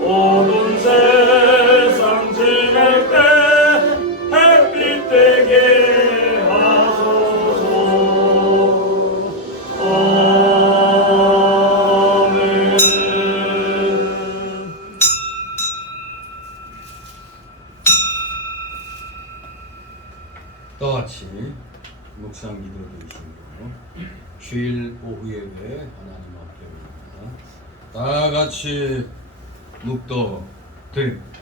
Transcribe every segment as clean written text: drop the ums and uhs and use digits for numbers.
모든 세상 지낼 때 햇빛 되게 하소서. 아멘. 또같이 묵상 기도 드리시고 주일 오후 예배 하나님 앞에 올립니다. 다 같이 묵도 드립니다.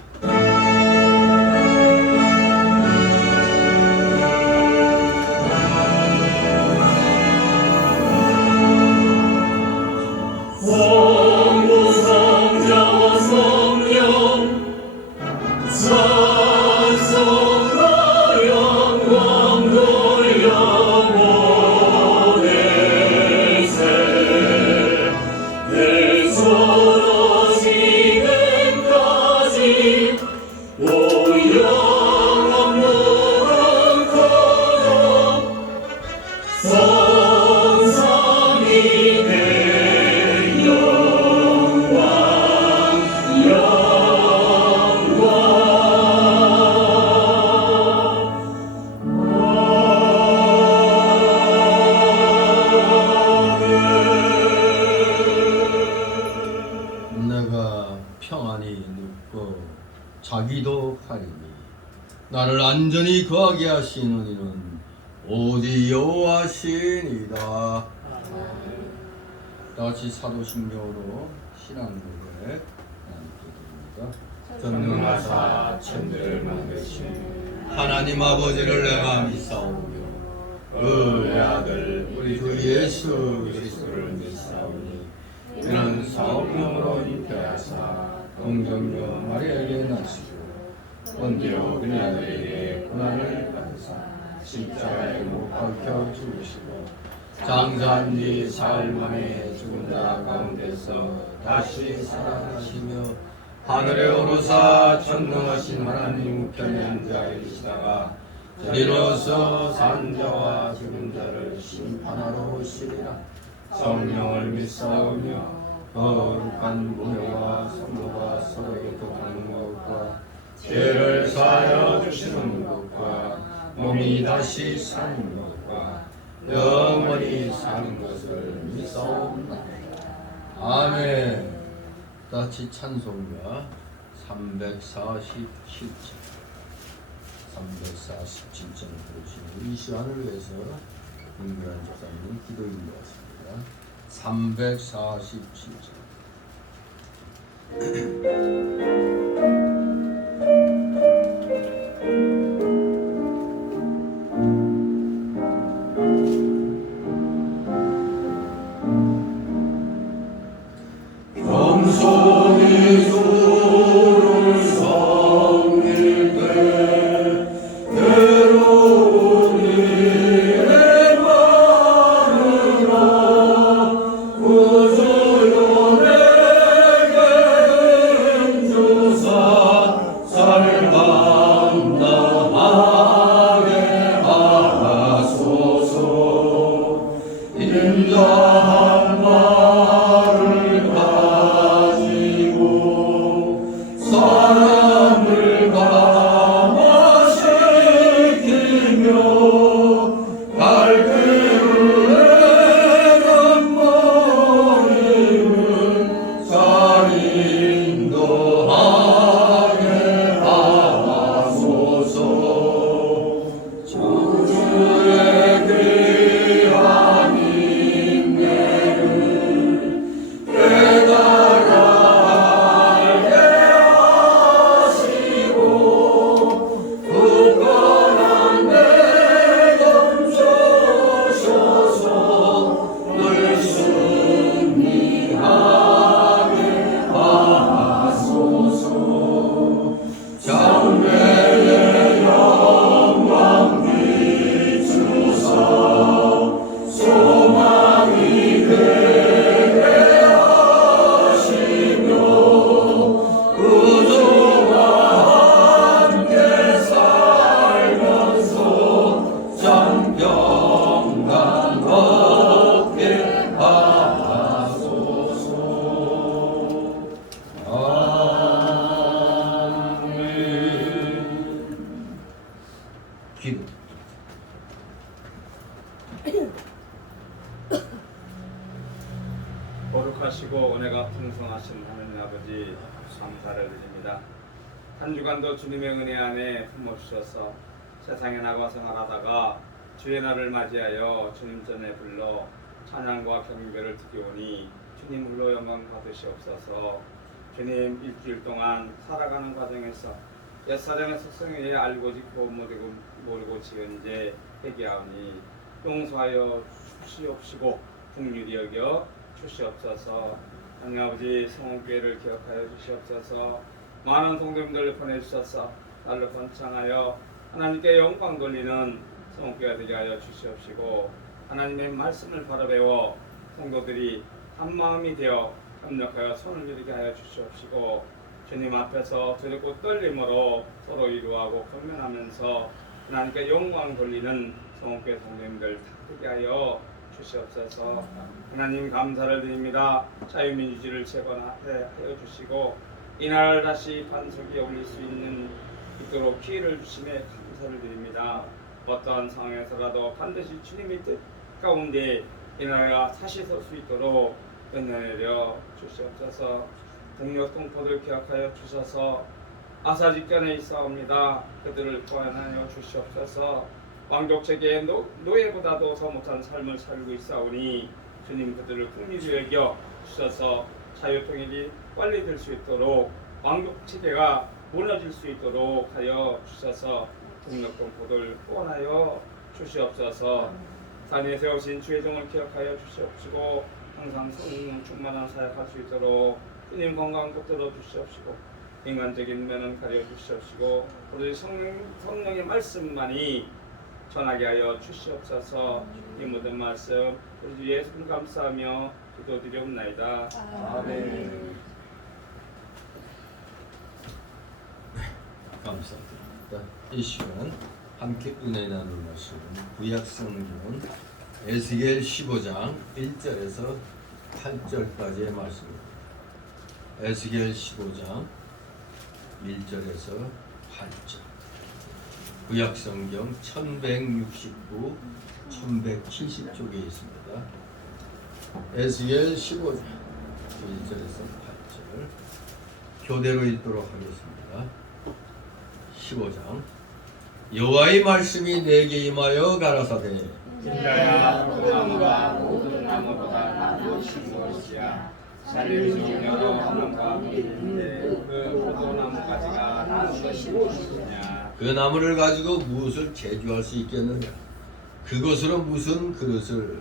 내가 평안히 눕고 자기도 하리니 나를 안전히 거하게 하시는 이는 오직 여호와시니이다. 다같이 사도신경으로 신앙고백 하나님께 드립니다. 전능하사 천지를 만드신 하나님 아버지를 내가 믿사오며 그 아들 우리 주 예수 그리스도를 믿사오니 이는 성령으로 잉태하사 동정녀 마리아에게 나시고 본디오 빌라도에게 고난을 받으사 십자가에 못 박혀 죽으시고 장사한 지 사흘 만에 죽은 자 가운데서 다시 살아나시며 하늘에 오르사 전능하신 하나님 우편에 앉아 계시다가 이로써 산 자와 죽은 자를 심판하러 오시리라. 성령을 믿사오며 거룩한 무효와 성도가 서로에게 돕는 것과 죄를 사하여 주시는 것과 몸이 다시 사는 것과 영원히 사는 것을 믿사옵나이다. 아멘. 다같이 찬송가 347장 347장 부르시는 이 시간을 위해서 김구란 집사님 기도 인도하십니다. 347장 구주여 내게 거룩하시고 은혜가 풍성하신 하느님 아버지 감사를 드립니다. 한 주간도 주님의 은혜 안에 품어주셔서 세상에 나가 생활하다가 주의 날을 맞이하여 주님 전에 불러 찬양과 경배를 드리오니 주님 홀로 영광 받으시옵소서. 주님 일주일 동안 살아가는 과정에서 옛사람의 속성에 알고 짓고 모르고 지은 죄 회개하오니 용서하여 주시옵시고 긍휼히 여겨 주시옵소서. 하나님 아버지 성원교회를 기억하여 주시옵소서. 많은 성도님들을 보내주셔서 날로 번창하여 하나님께 영광 돌리는 성원교회가 되게 하여 주시옵시고 하나님의 말씀을 바로 배워 성도들이 한마음이 되어 협력하여 손을 이루게 하여 주시옵시고 주님 앞에서 두렵고 떨림으로 서로 이루하고 경면하면서 하나님께 영광 돌리는 성원교회 성도님들 다 되게 하여 주시옵소서. 하나님 감사를 드립니다. 자유민주주의를 재건하여 주시고 이 나라를 다시 반석 위에 올릴 수 있는 있도록 기회를 주심에 감사를 드립니다. 어떠한 상황에서라도 반드시 주님의 뜻 가운데 이 나라가 다시 설 수 있도록 은혜 내려 주시옵소서. 동력 동포들 기억하여 주셔서 아사 직전에 있사옵니다. 그들을 구원하여 주시옵소서. 왕족 체계의 노예보다도 더 못한 삶을 살고 있사오니 주님 그들을 긍휼히 여겨 주셔서 자유통일이 빨리 될 수 있도록 왕족 체계가 무너질 수 있도록 하여 주셔서 동력동포들 구원하여 주시옵소서. 산에 세우신 주의 종을 기억하여 주시옵시고 항상 성령 충만한 사역할 수 있도록 주님 건강 붙들어 주시옵시고 인간적인 면은 가려 주시옵시고 우리 성령의 말씀만이 전하게 하여 주시옵소서. 이 모든 말씀 우리 주 예수님 감사하며 기도드리옵나이다. 아멘. 감사드립니다. 이 시간 함께 은혜 나눌 말씀 구약성경 에스겔 15장 1절에서 8절까지의 말씀입니다. 에스겔 15장 1절에서 8절. 구약성경 1169, 1170쪽에 있습니다. 에스겔 15장 1절에서 8절 교대로 읽도록 하겠습니다. 15장 여호와의 말씀이 내게 임하여 가라사대 인자야 포도나무가 모든 나무보다 나무신 것이야. 살림이 여러 나무가 있는데 그 포도나무 가지가 나는 것이 무엇이냐. 그 나무를 가지고 무엇을 제조할 수 있겠느냐. 그것으로 무슨 그릇을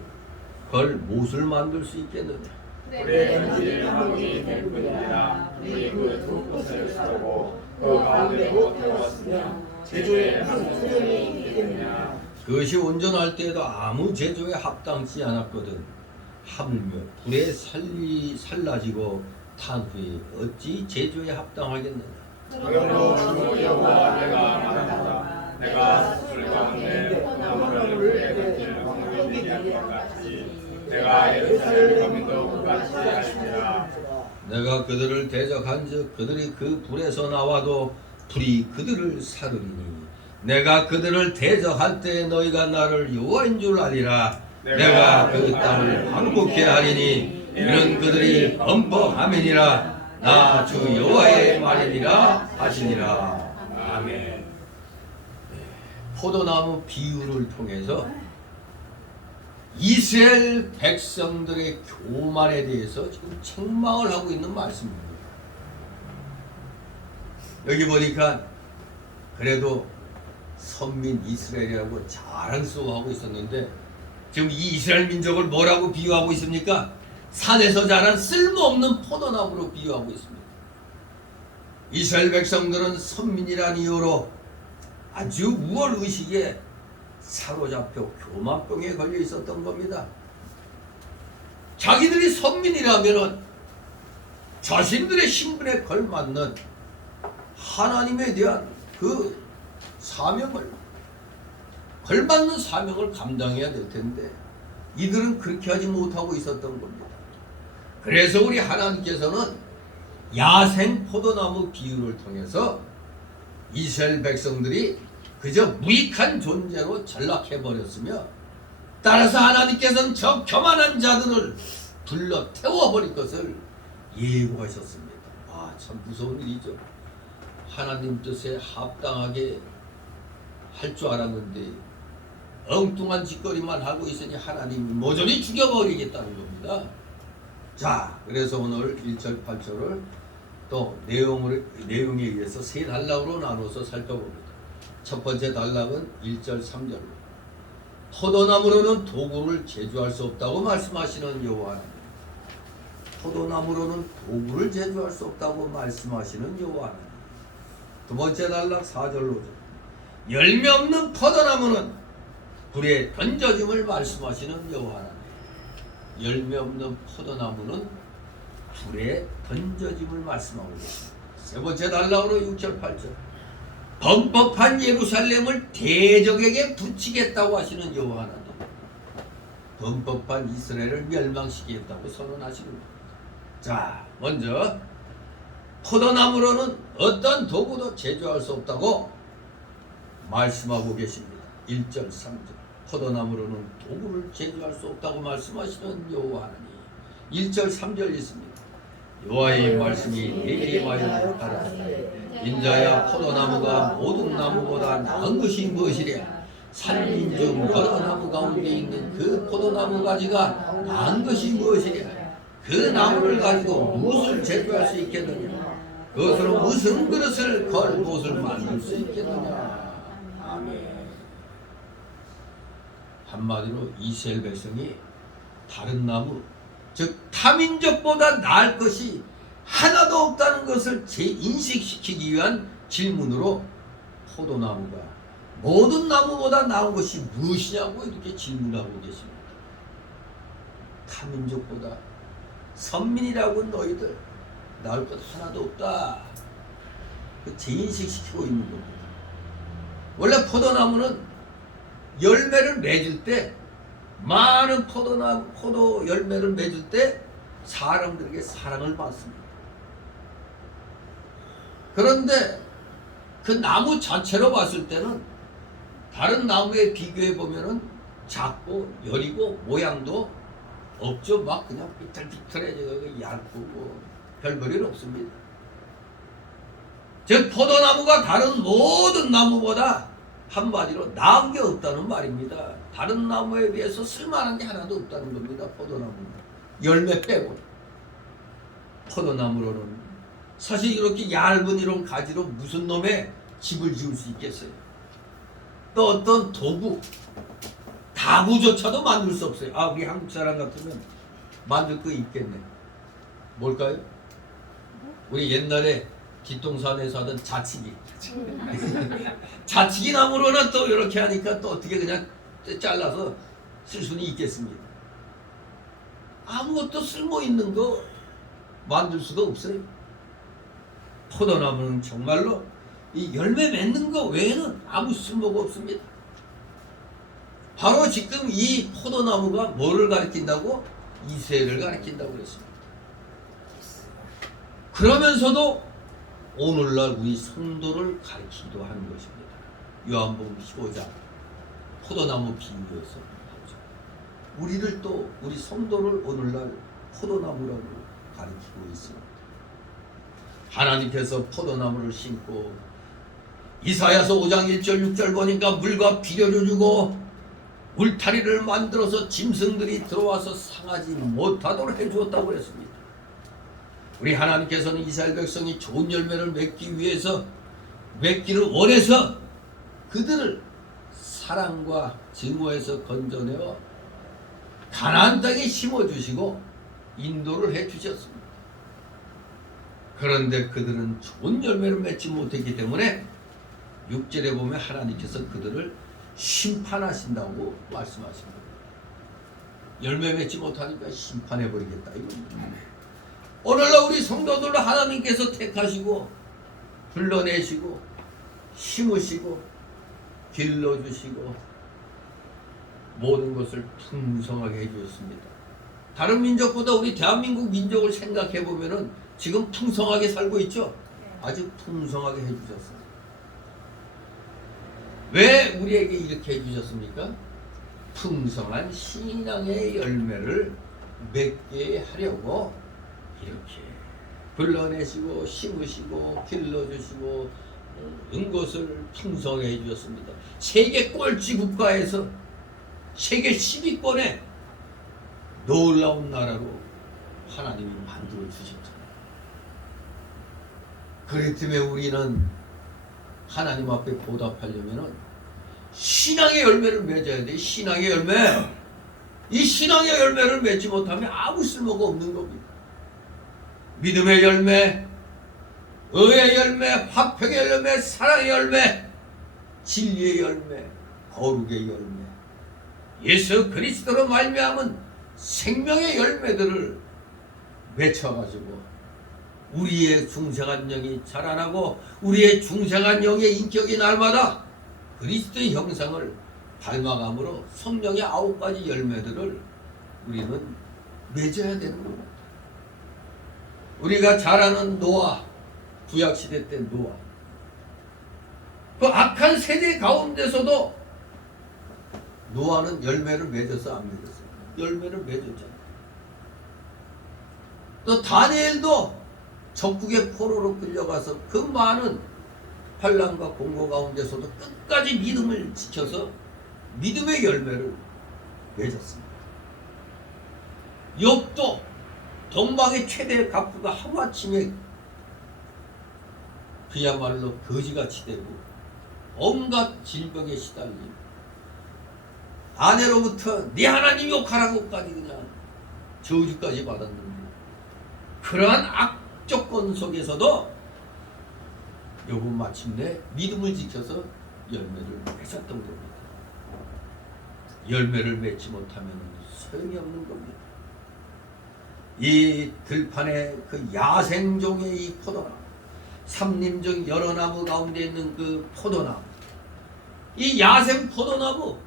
못을 만들 수 있겠느냐. 오래된 나무이 될 뿐이라. 우리 그 두 곳을 세우고 그 가운데로 태웠으며 제조에 한 소용이 있겠느냐. 그것이 온전할 때에도 아무 제조에 합당치 않았거든. 하물며 불에 살라지고 탄 후에 어찌 제조에 합당하겠느냐. 그러므로 주 여호와 내가 말한다. 내가 술 가운데 나무를 불에 던질 황금이 할 것 같이 내가 예루살렘 거민도 그같이 할지라. 내가 그들을 대적한즉 그들이 그 불에서 나와도 불이 그들을 사르리니 내가 그들을 대적할 때 너희가 나를 여호와인 줄 알리라. 내가 그 땅을 황복케 하리니 이는 그들이 범법함이니라. 나 주 여호와의 말이니라 하시니라. 아멘. 포도나무 비유를 통해서 이스라엘 백성들의 교만에 대해서 지금 책망을 하고 있는 말씀입니다. 여기 보니까 그래도 선민 이스라엘이라고 자랑스러워하고 있었는데 지금 이 이스라엘 민족을 뭐라고 비유하고 있습니까? 산에서 자란 쓸모없는 포도나무로 비유하고 있습니다. 이스라엘 백성들은 선민이라는 이유로 아주 우월의식에 사로잡혀 교만병에 걸려 있었던 겁니다. 자기들이 선민이라면 자신들의 신분에 걸맞는 하나님에 대한 그 사명을 걸맞는 사명을 감당해야 될 텐데 이들은 그렇게 하지 못하고 있었던 겁니다. 그래서 우리 하나님께서는 야생 포도나무 비유를 통해서 이스라엘 백성들이 그저 무익한 존재로 전락해버렸으며 따라서 하나님께서는 저 교만한 자들을 불러 태워버릴 것을 예고하셨습니다. 아, 참 무서운 일이죠. 하나님 뜻에 합당하게 할 줄 알았는데 엉뚱한 짓거리만 하고 있으니 하나님이 모조리 죽여버리겠다는 겁니다. 자, 그래서 오늘 1절 8절을 또 내용에 의해서 세 단락으로 나눠서 살펴봅니다. 첫 번째 단락은 1절 3절로 포도나무로는 도구를 제조할 수 없다고 말씀하시는 여호와 하나님. 포도나무로는 도구를 제조할 수 없다고 말씀하시는 여호와 하나님. 두 번째 단락 4절로 열매 없는 포도나무는 불에 던져짐을 말씀하시는 여호와 하나님. 열매 없는 포도나무는 불에 던져짐을 말씀하고 계십니다. 세 번째 단락으로 6절 8절 범법한 예루살렘을 대적에게 붙이겠다고 하시는 여호와 하나님. 범법한 이스라엘을 멸망시키겠다고 선언하시는 겁니다. 자, 먼저 포도나무로는 어떤 도구도 제조할 수 없다고 말씀하고 계십니다. 1절 3절 포도나무로는 도구를 제조할 수 없다고 말씀하시는 여호와 하나님. 1절 3절 있습니다. 여호와의 말씀이 내게 임하여 가라사대 인자야 포도나무가 모든 나무보다 나은 것이 무엇이랴. 산림 중 여러 나무 가운데 있는 그 포도나무 가지가 나은 것이 무엇이랴. 그 나무를 가지고 무엇을 제조할 수 있겠느냐. 그것으로 무슨 그릇을 걸 무엇을 만들 수 있겠느냐. 아멘. 한마디로 이스라엘 백성이 다른 나무 즉 타민족보다 나을 것이 하나도 없다는 것을 재인식시키기 위한 질문으로 포도나무가 모든 나무보다 나은 것이 무엇이냐고 이렇게 질문하고 계십니다. 타민족보다 선민이라고 너희들 나을 것 하나도 없다. 재인식시키고 있는 겁니다. 원래 포도나무는 열매를 맺을 때 많은 포도 열매를 맺을 때 사람들에게 사랑을 받습니다. 그런데 그 나무 자체로 봤을 때는 다른 나무에 비교해 보면은 작고 여리고 모양도 없죠. 막 그냥 삐뚤삐뚤해지고 얇고 뭐 별볼일 없습니다. 즉 포도나무가 다른 모든 나무보다 한마디로 나은 게 없다는 말입니다. 다른 나무에 비해서 쓸만한 게 하나도 없다는 겁니다. 포도나무는 열매 빼고. 포도나무로는 사실 이렇게 얇은 이런 가지로 무슨 놈의 집을 지을 수 있겠어요. 또 어떤 도구 다구조차도 만들 수 없어요. 아, 우리 한국 사람 같으면 만들 거 있겠네. 뭘까요? 우리 옛날에 뒷동산에서 하던 자치기. 자치기 나무로는 또 이렇게 하니까 또 어떻게 그냥 잘라서 쓸 수는 있겠습니다. 아무것도 쓸모 있는 거 만들 수가 없어요. 포도나무는 정말로 이 열매 맺는 거 외에는 아무 쓸모가 없습니다. 바로 지금 이 포도나무가 뭐를 가리킨다고? 이스라엘을 가리킨다고 그랬습니다. 그러면서도 오늘날 우리 성도를 가리키기도 하는 것입니다. 요한복음 15장 포도나무 비유에서 우리를 또 우리 성도를 오늘날 포도나무라고 가리키고 있습니다. 하나님께서 포도나무를 심고 이사야서 5장 1절 6절 보니까 물과 비료를 주고 울타리를 만들어서 짐승들이 들어와서 상하지 못하도록 해주었다고 그랬습니다. 우리 하나님께서는 이스라엘 백성이 좋은 열매를 맺기 위해서 맺기를 원해서 그들을 사랑과 증오에서 건져내어 가나안 땅에 심어주시고 인도를 해주셨습니다. 그런데 그들은 좋은 열매를 맺지 못했기 때문에 6절에 보면 하나님께서 그들을 심판하신다고 말씀하십니다. 열매 맺지 못하니까 심판해버리겠다 이겁니다. 오늘날 우리 성도들을 하나님께서 택하시고 불러내시고 심으시고 길러주시고 모든 것을 풍성하게 해주셨습니다. 다른 민족보다 우리 대한민국 민족을 생각해 보면은 지금 풍성하게 살고 있죠? 아주 풍성하게 해주셨습니다. 왜 우리에게 이렇게 해주셨습니까? 풍성한 신앙의 열매를 맺게 하려고 이렇게 불러내시고 심으시고 길러주시고 은것을 풍성해 주셨습니다. 세계 꼴찌 국가에서 세계 10위권에 놀라운 나라로 하나님이 만들어 주셨잖아요. 그렇기 때문에 우리는 하나님 앞에 보답하려면 신앙의 열매를 맺어야 돼. 신앙의 열매. 이 신앙의 열매를 맺지 못하면 아무 쓸모가 없는 겁니다. 믿음의 열매, 의의 열매, 화평의 열매, 사랑의 열매, 진리의 열매, 거룩의 열매, 예수 그리스도로 말미암은 생명의 열매들을 맺혀가지고 우리의 중생한 영이 자라나고 우리의 중생한 영의 인격이 날마다 그리스도의 형상을 닮아감으로 성령의 9가지 열매들을 우리는 맺어야 되는 겁니다. 우리가 잘 아는 노아, 구약시대 때 노아, 그 악한 세대 가운데서도 노아는 열매를 맺어서 안 맺었어요. 열매를 맺었잖아요. 또 다니엘도 적국의 포로로 끌려가서 그 많은 환난과 공고 가운데서도 끝까지 믿음을 지켜서 믿음의 열매를 맺었습니다. 욥도 동방의 최대 갑부가 하루아침에 그야말로 거지같이 되고 온갖 질병에 시달리고 아내로부터 네 하나님 욕하라고까지 그냥 저주까지 받았는데 그러한 악조건 속에서도 욥은 마침내 믿음을 지켜서 열매를 맺었던 겁니다. 열매를 맺지 못하면 소용이 없는 겁니다. 이 들판에 그 야생종의 이 포도나무, 삼림종 여러 나무 가운데 있는 그 포도나무, 이 야생 포도나무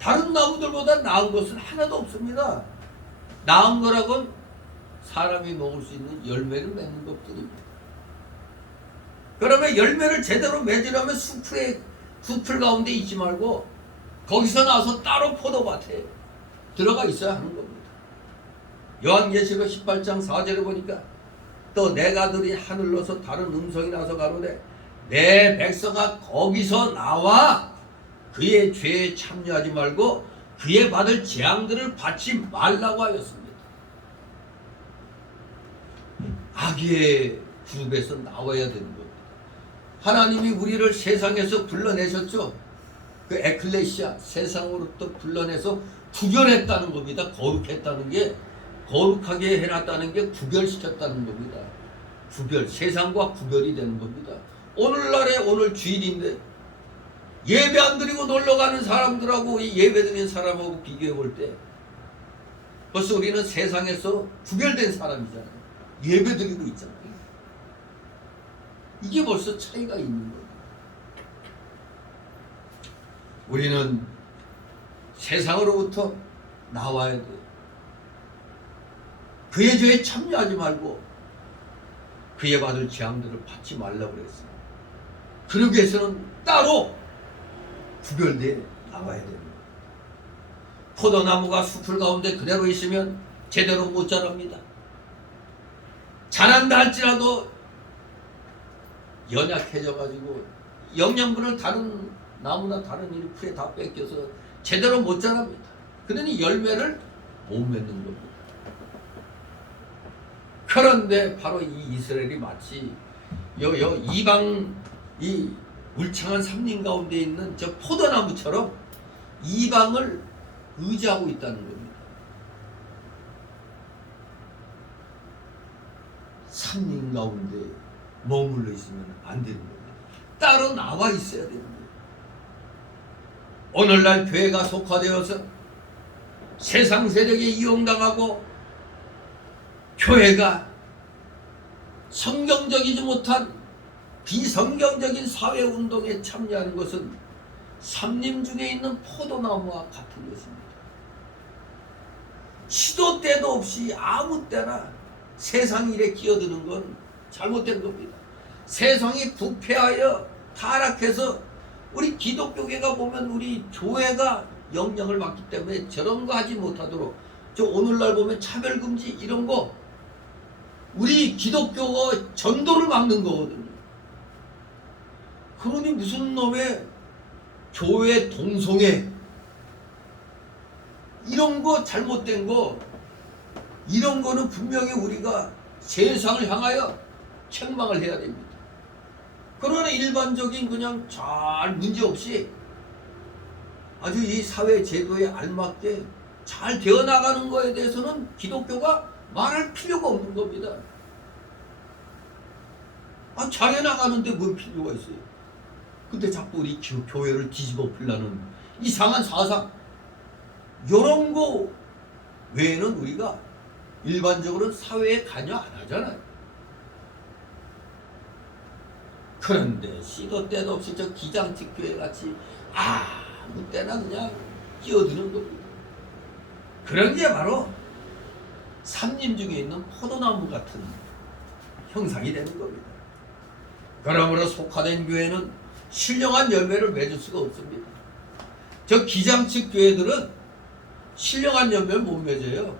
다른 나무들보다 나은 것은 하나도 없습니다. 나은 거라곤 사람이 먹을 수 있는 열매를 맺는 것뿐입니다. 그러면 열매를 제대로 맺으려면 숲풀 가운데 있지 말고 거기서 나와서 따로 포도밭에 들어가 있어야 하는 겁니다. 요한계시록 18장 4절에 보니까 또 내가 들이 하늘로서 다른 음성이 나서 가로되 내 백성아 거기서 나와 그의 죄에 참여하지 말고 그의 받을 재앙들을 받지 말라고 하였습니다. 악의 그룹에서 나와야 되는 겁니다. 하나님이 우리를 세상에서 불러내셨죠. 그 에클레시아 세상으로부터 불러내서 구별했다는 겁니다. 거룩했다는 게 거룩하게 해놨다는 게 구별시켰다는 겁니다. 구별, 세상과 구별이 되는 겁니다. 오늘날에 오늘 주일인데 예배 안 드리고 놀러가는 사람들하고 이 예배 드리는 사람하고 비교해 볼 때 벌써 우리는 세상에서 구별된 사람이잖아요. 예배 드리고 있잖아요. 이게 벌써 차이가 있는 거예요. 우리는 세상으로부터 나와야 돼요. 그의 죄에 참여하지 말고 그의 받을 재앙들을 받지 말라고 그랬어요. 그러기 위해서는 따로 구별되어 나와야 됩니다. 포도나무가 숲을 가운데 그대로 있으면 제대로 못 자랍니다. 자란다 할지라도 연약해져가지고 영양분을 다른 나무나 다른 이 풀에 다 뺏겨서 제대로 못 자랍니다. 그러니 열매를 못 맺는 겁니다. 그런데 바로 이 이스라엘이 마치 이방 이 울창한 삼림 가운데 있는 저 포도나무처럼 이방을 의지하고 있다는 겁니다. 삼림 가운데 머물러 있으면 안 되는 겁니다. 따로 나와 있어야 됩니다. 오늘날 교회가 속화되어서 세상 세력에 이용당하고 교회가 성경적이지 못한 비성경적인 사회운동에 참여하는 것은 삼림 중에 있는 포도나무와 같은 것입니다. 시도 때도 없이 아무 때나 세상 일에 끼어드는 건 잘못된 겁니다. 세상이 부패하여 타락해서 우리 기독교계가 보면 우리 교회가 영향을 받기 때문에 저런 거 하지 못하도록 저 오늘날 보면 차별금지 이런 거 우리 기독교가 전도를 막는 거거든요. 그러니 무슨 놈의 교회 동성애 이런 거 잘못된 거 이런 거는 분명히 우리가 세상을 향하여 책망을 해야 됩니다. 그러나 일반적인 그냥 잘 문제없이 아주 이 사회 제도에 알맞게 잘 되어나가는 거에 대해서는 기독교가 말할 필요가 없는 겁니다. 잘해나가는데 뭔 필요가 있어요? 근데 자꾸 우리 교회를 뒤집어 풀라는 이상한 사상 이런 거 외에는 우리가 일반적으로는 사회에 관여 안 하잖아요. 그런데 시도 때도 없이 저 기장직 교회 같이 아무 때나 그냥 끼어드는 겁니다. 그런 게 바로 삼림 중에 있는 포도나무 같은 형상이 되는 겁니다. 그러므로 속화된 교회는 신령한 열매를 맺을 수가 없습니다. 저 기장측 교회들은 신령한 열매를 못 맺어요.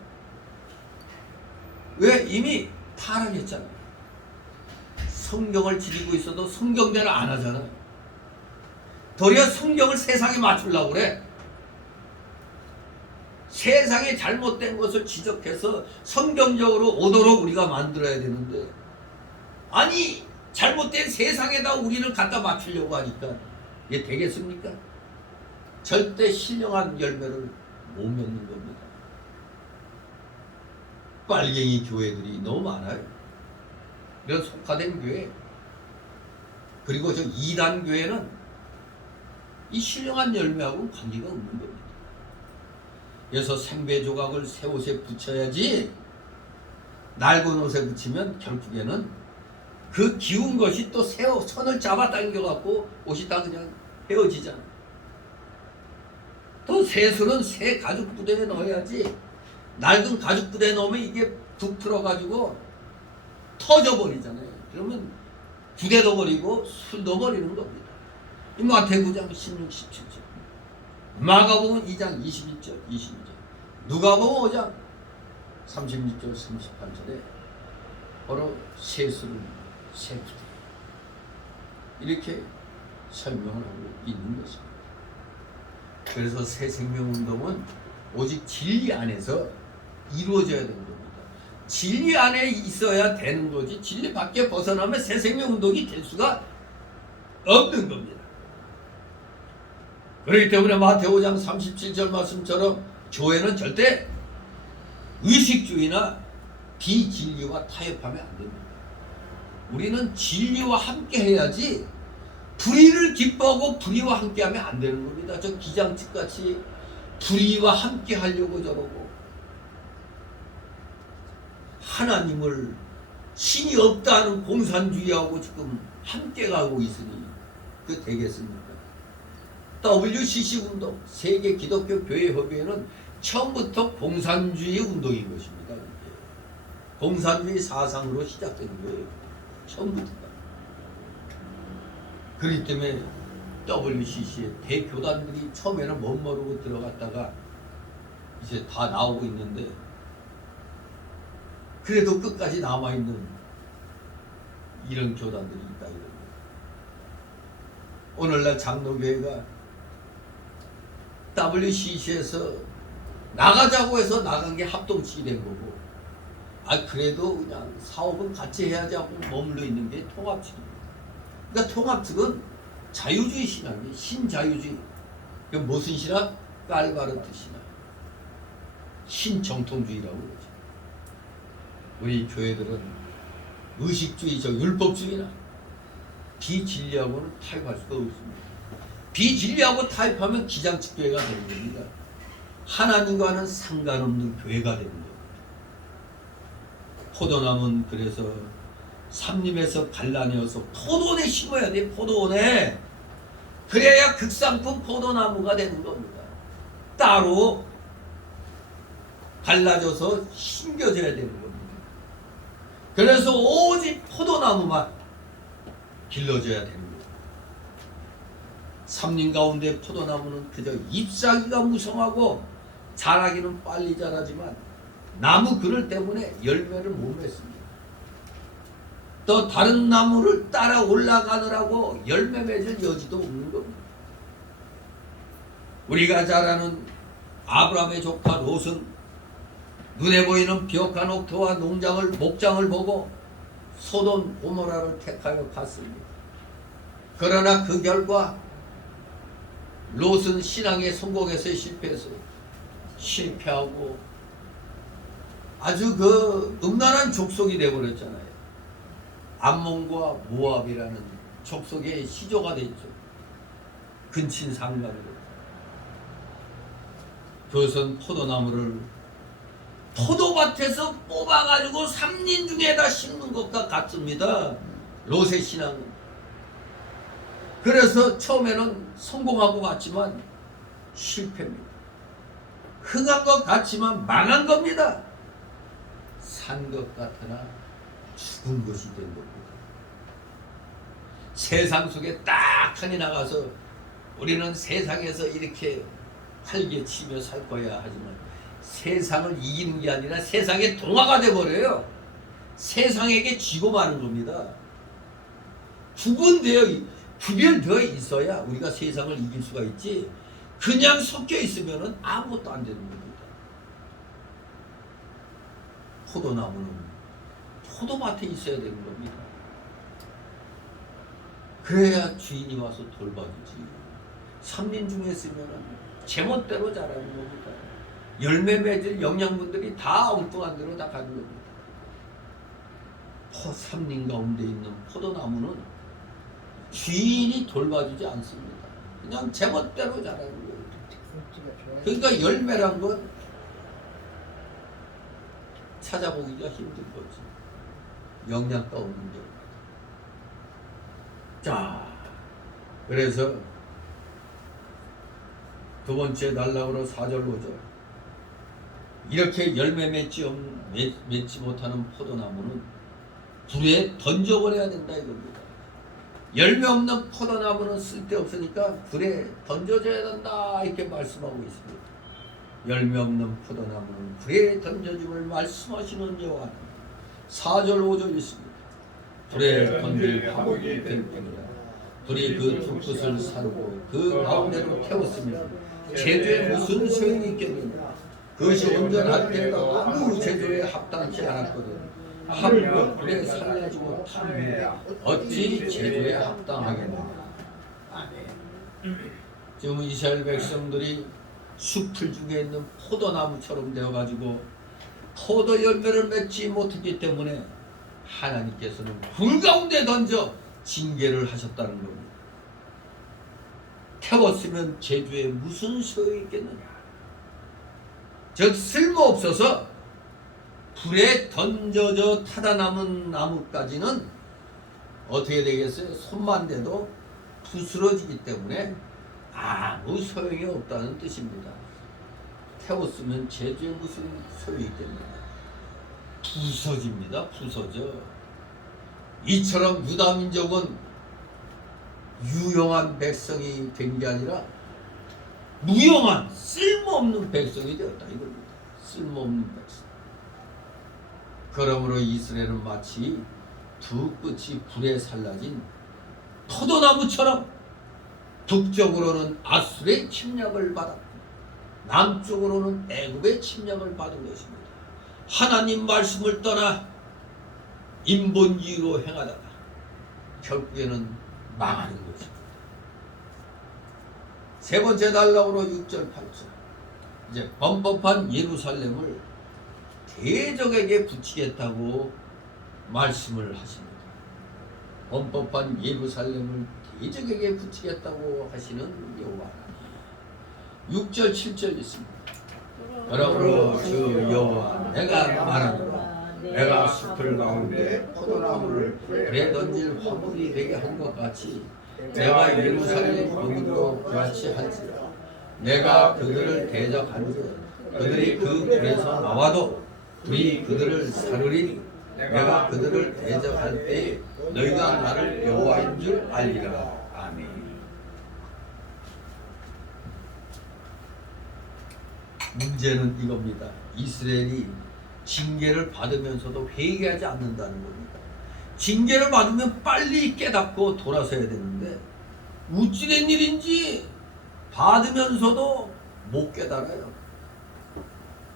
왜? 이미 타락했잖아요. 성경을 지니고 있어도 성경대로 안 하잖아요. 도리어 성경을 세상에 맞추려고 그래. 세상에 잘못된 것을 지적해서 성경적으로 오도록 우리가 만들어야 되는데 아니 잘못된 세상에다 우리를 갖다 맞추려고 하니까 이게 되겠습니까? 절대 신령한 열매를 못 맺는 겁니다. 빨갱이 교회들이 너무 많아요. 이런 속화된 교회 그리고 저 이단 교회는 이 신령한 열매하고는 관계가 없는 겁니다. 그래서 생배 조각을 새 옷에 붙여야지 낡은 옷에 붙이면 결국에는 그 기운 것이 또 새 선을 잡아당겨갖고 옷이 다 그냥 헤어지잖아. 또 새수는 새 가죽 부대에 넣어야지 낡은 가죽 부대에 넣으면 이게 툭 틀어가지고 터져버리잖아요. 그러면 부대도 버리고 술도 버리는 겁니다. 이 마태복음 16, 17절 마가복음 2장 21절 22절 누가복음 5장 36절 38절에 바로 새수를 새 부대 이렇게 설명을 하고 있는 것입니다. 그래서 새생명운동은 오직 진리 안에서 이루어져야 되는 겁니다. 진리 안에 있어야 되는 거지 진리 밖에 벗어나면 새생명운동이 될 수가 없는 겁니다. 그렇기 때문에 마태오 5장 37절 말씀처럼 교회는 절대 의식주의나 비진리와 타협하면 안 됩니다. 우리는 진리와 함께 해야지 불의를 기뻐하고 불의와 함께하면 안 되는 겁니다. 저 기장집같이 불의와 함께 하려고 저러고 하나님을 신이 없다는 공산주의하고 지금 함께 가고 있으니 그 되겠습니까? WCC 운동, 세계 기독교 교회 협의회는 처음부터 공산주의 운동인 것입니다. 공산주의 사상으로 시작된 거예요. 처음부터. 그렇기 때문에 WCC의 대교단들이 처음에는 멋모르고 들어갔다가 이제 다 나오고 있는데 그래도 끝까지 남아있는 이런 교단들이 있다. 이런 오늘날 장로교회가 WCC에서 나가자고 해서 나간 게 합동치게 된 거고 그래도 그냥 사업은 같이 해야지 하고 머물러 있는 게 통합 측입니다. 그러니까 통합 측은 자유주의 신학이 신자유주의. 그 무슨 신학? 깔바르트 신학. 신정통주의라고 그러죠. 우리 교회들은 의식주의적 율법주의나 비진리하고는 타협할 수가 없습니다. 비진리하고 타협하면 기장측 교회가 되는 겁니다. 하나님과는 상관없는 교회가 되는 겁니다. 포도나무는 그래서 삼림에서 갈라내어서 포도원에 심어야 돼. 포도원에. 그래야 극상품 포도나무가 되는 겁니다. 따로 갈라져서 심겨져야 되는 겁니다. 그래서 오직 포도나무만 길러져야 되는 겁니다. 삼림 가운데 포도나무는 그저 잎사귀가 무성하고 자라기는 빨리 자라지만 나무 그늘 때문에 열매를 못 맺습니다. 또 다른 나무를 따라 올라가느라고 열매 맺을 여지도 없는 겁니다. 우리가 잘 아는 아브라함의 조카 롯은 눈에 보이는 비옥한 옥토와 목장을 보고 소돔 고모라를 택하여 갔습니다. 그러나 그 결과 롯은 신앙의 성공에서 실패하고 아주 그 음란한 족속이 되어버렸잖아요. 암몬과 모압이라는 족속의 시조가 됐죠. 근친상간으로. 그것은 포도나무를 포도밭에서 뽑아가지고 삼린 중에다 심는 것과 같습니다. 롯의 신앙은. 그래서 처음에는 성공하고 갔지만 실패입니다. 흥한 것 같지만 망한 겁니다. 산 것 같으나 죽은 것이 된 겁니다. 세상 속에 딱하니 나가서 우리는 세상에서 이렇게 활개치며 살 거야 하지만 세상을 이기는 게 아니라 세상의 동화가 돼버려요. 세상에게 쥐고 마는 겁니다. 구별되어 있어야 우리가 세상을 이길 수가 있지, 그냥 섞여 있으면 아무것도 안 되는 겁니다. 포도나무는 포도밭에 있어야 되는 겁니다. 그래야 주인이 와서 돌봐주지. 삼린 중에 있으면 제멋대로 자라는 겁니다. 열매 맺을 영양분들이 다 엉뚱한 데로 다 가는 겁니다. 삼린 가운데 있는 포도나무는 주인이 돌봐주지 않습니다. 그냥 제멋대로 자라는 거예요. 그러니까 열매란 건 찾아보기가 힘든 거지. 영양가 없는 겁니다. 자, 그래서 두 번째 날락으로 4절 5절 이렇게 열매 맺지 못하는 포도나무는 불에 던져버려야 된다 이겁니다. 열매 없는 포도나무는 쓸데없으니까 불에 던져줘야 된다 이렇게 말씀하고 있습니다. 열매 없는 포도나무는 불에 던져줌을 말씀하시는 여호와. 4절 5절 있습니다. 불에 던질 화목이 될 뿐이라. 불이 그 두 끝을 사르고 그 가운데로 태웠으면 제주에 무슨 소용이 있겠느냐. 그것이 온전할 때도 아무 제주에 합당치 않았거든. 함과 불에 살려지 못하면 어찌 제주에 합당하겠느냐. 지금 이스라엘 백성들이 숲을 중에 있는 포도나무처럼 되어가지고 포도 열매를 맺지 못했기 때문에 하나님께서는 불 가운데 던져 징계를 하셨다는 겁니다. 태웠으면 제주에 무슨 소용이 있겠느냐. 즉 쓸모없어서 불에 던져져 타다 남은 나무까지는 어떻게 되겠어요? 손만 대도 부스러지기 때문에 아무 소용이 없다는 뜻입니다. 태웠으면 제주에 무슨 소용이 있겠느냐. 부서집니다. 부서져. 이처럼 유다 민족은 유용한 백성이 된 게 아니라 무용한 쓸모없는 백성이 되었다 이겁니다. 쓸모없는 백성. 그러므로 이스라엘은 마치 두 끝이 불에 살라진 포도나무처럼 북쪽으로는 아술의 침략을 받았고 남쪽으로는 애굽의 침략을 받은 것입니다. 하나님 말씀을 떠나 인본주의로 행하다가 결국에는 망하는 것입니다. 세 번째 날락으로 6절 8절 이제 범법한 예루살렘을 대적에게 붙이겠다고 말씀을 하십니다. 범법한 예루살렘을 대적에게 붙이겠다고 하시는 여호와 하나님. 6절 7절 있습니다. 그러므로 주 여호와 내가 말하노라. 내가 숲을 가운데 포도나무를 불에 던질 화물이 되게 한 것 같이 내가 예루살렘 거민도 그같이 할지라. 내가 그들을 대적한즉 그들이 그 불에서 나와도 불이 그들을 사르리니 내가 그들을 대적할 때에 너희가 나를 여호와인 줄 알리라. 아멘. 문제는 이겁니다. 이스라엘이 징계를 받으면서도 회개하지 않는다는 겁니다. 징계를 받으면 빨리 깨닫고 돌아서야 되는데 어찌된 일인지 받으면서도 못 깨달아요.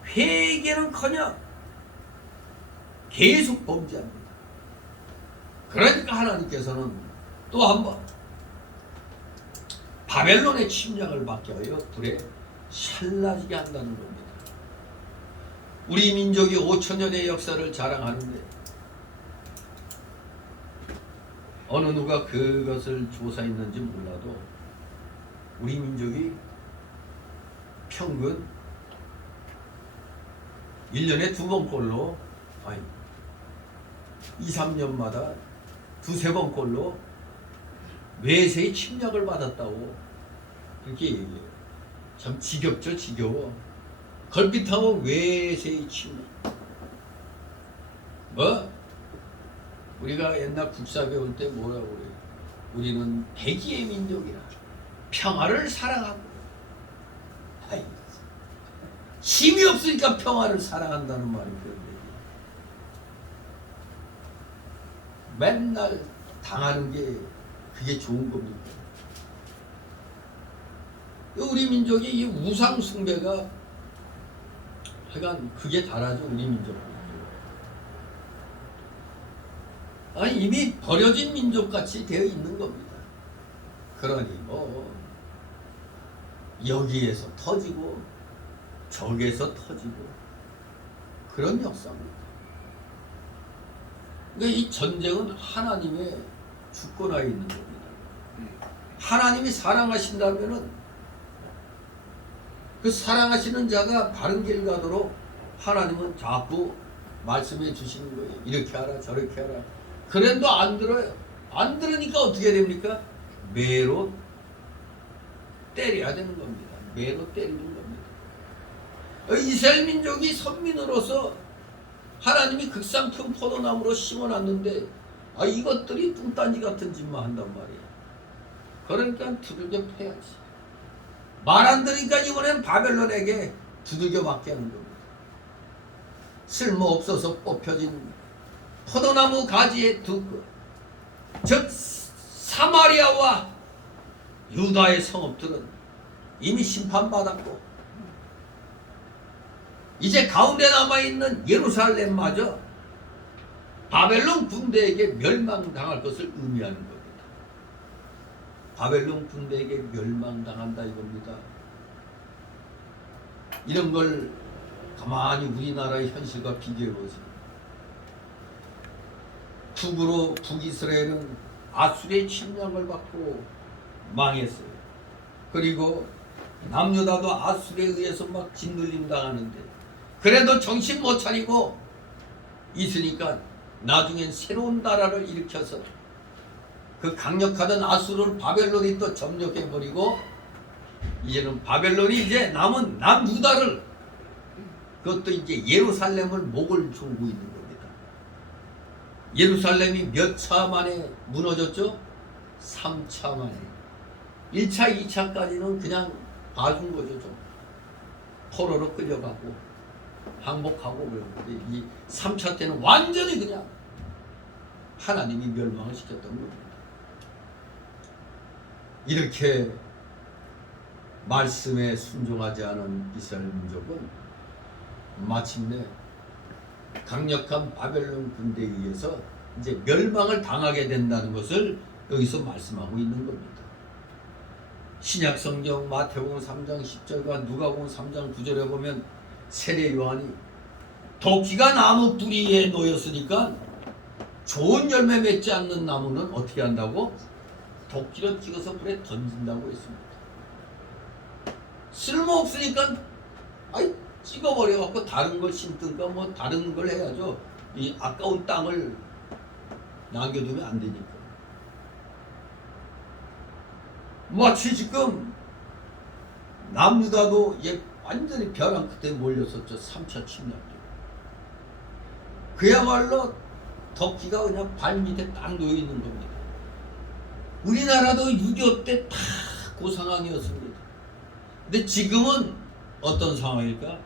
회개는커녕 계속 범죄합니다. 그러니까 하나님께서는 또 한번 바벨론의 침략을 받게 하여 불에 샬라지게 한다는 겁니다. 우리 민족이 5천년의 역사를 자랑하는데 어느 누가 그것을 조사했는지 몰라도 우리 민족이 평균 1년에 2번꼴로 2, 3년마다 2, 3번꼴로 외세의 침략을 받았다고 그렇게 얘기해요. 참 지겹죠. 지겨워. 걸핏하면 외세의 침략. 우리가 옛날 국사 배울 때 뭐라고 그래요? 우리는 대기의 민족이라 평화를 사랑하고 힘이 없으니까 평화를 사랑한다는 말이 그런데 맨날 당하는 게 그게 좋은 겁니다. 우리 민족이 이 우상 숭배가 하여간 그게 다라죠. 우리 민족. 이미 버려진 민족같이 되어 있는 겁니다. 그러니 여기에서 터지고 저기에서 터지고 그런 역사입니다. 그러니까 이 전쟁은 하나님의 주권하에 있는 겁니다. 하나님이 사랑하신다면은 그 사랑하시는 자가 바른 길 가도록 하나님은 자꾸 말씀해 주시는 거예요. 이렇게 하라 저렇게 하라. 그래도 안 들어요. 안 들으니까 어떻게 됩니까? 매로 때려야 되는 겁니다. 매로 때리는 겁니다. 이스라엘 민족이 선민으로서 하나님이 극상 큰 포도나무로 심어놨는데 이것들이 뚱딴지 같은 짓만 한단 말이야. 그러니까 두들겨 패야지. 말 안 들으니까 이번엔 바벨론에게 두들겨 맞게 하는 겁니다. 쓸모없어서 뽑혀진 포도나무 가지에 두고 즉 사마리아와 유다의 성읍들은 이미 심판받았고 이제 가운데 남아있는 예루살렘마저 바벨론 군대에게 멸망당할 것을 의미하는 겁니다. 바벨론 군대에게 멸망당한다 이겁니다. 이런 걸 가만히 우리나라의 현실과 비교해보세요. 북이스라엘은 아수르의 침략을 받고 망했어요. 그리고 남유다도 아수르에 의해서 막 짓눌림 당하는데 그래도 정신 못 차리고 있으니까 나중엔 새로운 나라를 일으켜서 그 강력하던 아수르를 바벨론이 또 점령해버리고 이제는 바벨론이 이제 남은 남유다를 그것도 이제 예루살렘을 목을 조고 있는 겁니다. 예루살렘이 몇 차 만에 무너졌죠? 3차 만에. 1차, 2차까지는 그냥 봐준 거죠. 좀. 포로로 끌려가고 항복하고 그러는데 이 3차 때는 완전히 그냥 하나님이 멸망을 시켰던 겁니다. 이렇게 말씀에 순종하지 않은 이스라엘 민족은 마침내 강력한 바벨론 군대에 의해서 이제 멸망을 당하게 된다는 것을 여기서 말씀하고 있는 겁니다. 신약 성경 마태복음 3장 10절과 누가복음 3장 9절에 보면 세례 요한이 도끼가 나무 뿌리에 놓였으니까 좋은 열매 맺지 않는 나무는 어떻게 한다고? 도끼로 찍어서 불에 던진다고 했습니다. 쓸모없으니까 찍어버려갖고 다른 걸 심든가 뭐 다른 걸 해야죠. 이 아까운 땅을 남겨두면 안 되니까. 마치 지금 남유다도 완전히 벼랑 끝에 몰렸었죠. 3차 침략 때. 그야말로 덕기가 그냥 발 밑에 딱 놓여 있는 겁니다. 우리나라도 6.25 때 다 그 상황이었습니다. 근데 지금은 어떤 상황일까?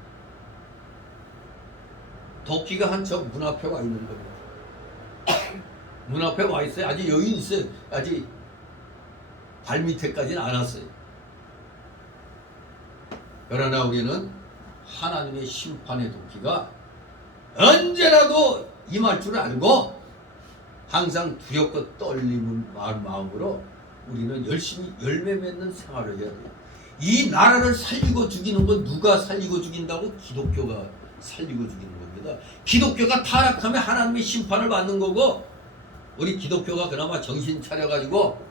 도끼가 한 저 문 앞에 와 있는 겁니다. 문 앞에 와 있어요. 아직 여유 있어요. 아직 발밑에까지는 안 왔어요. 그러나 우리는 하나님의 심판의 도끼가 언제라도 임할 줄 알고 항상 두렵고 떨리는 마음으로 우리는 열심히 열매 맺는 생활을 해야 돼요. 이 나라를 살리고 죽이는 건 누가 살리고 죽인다고? 기독교가 살리고 죽이는 겁니다. 기독교가 타락하면 하나님의 심판을 받는 거고, 우리 기독교가 그나마 정신 차려가지고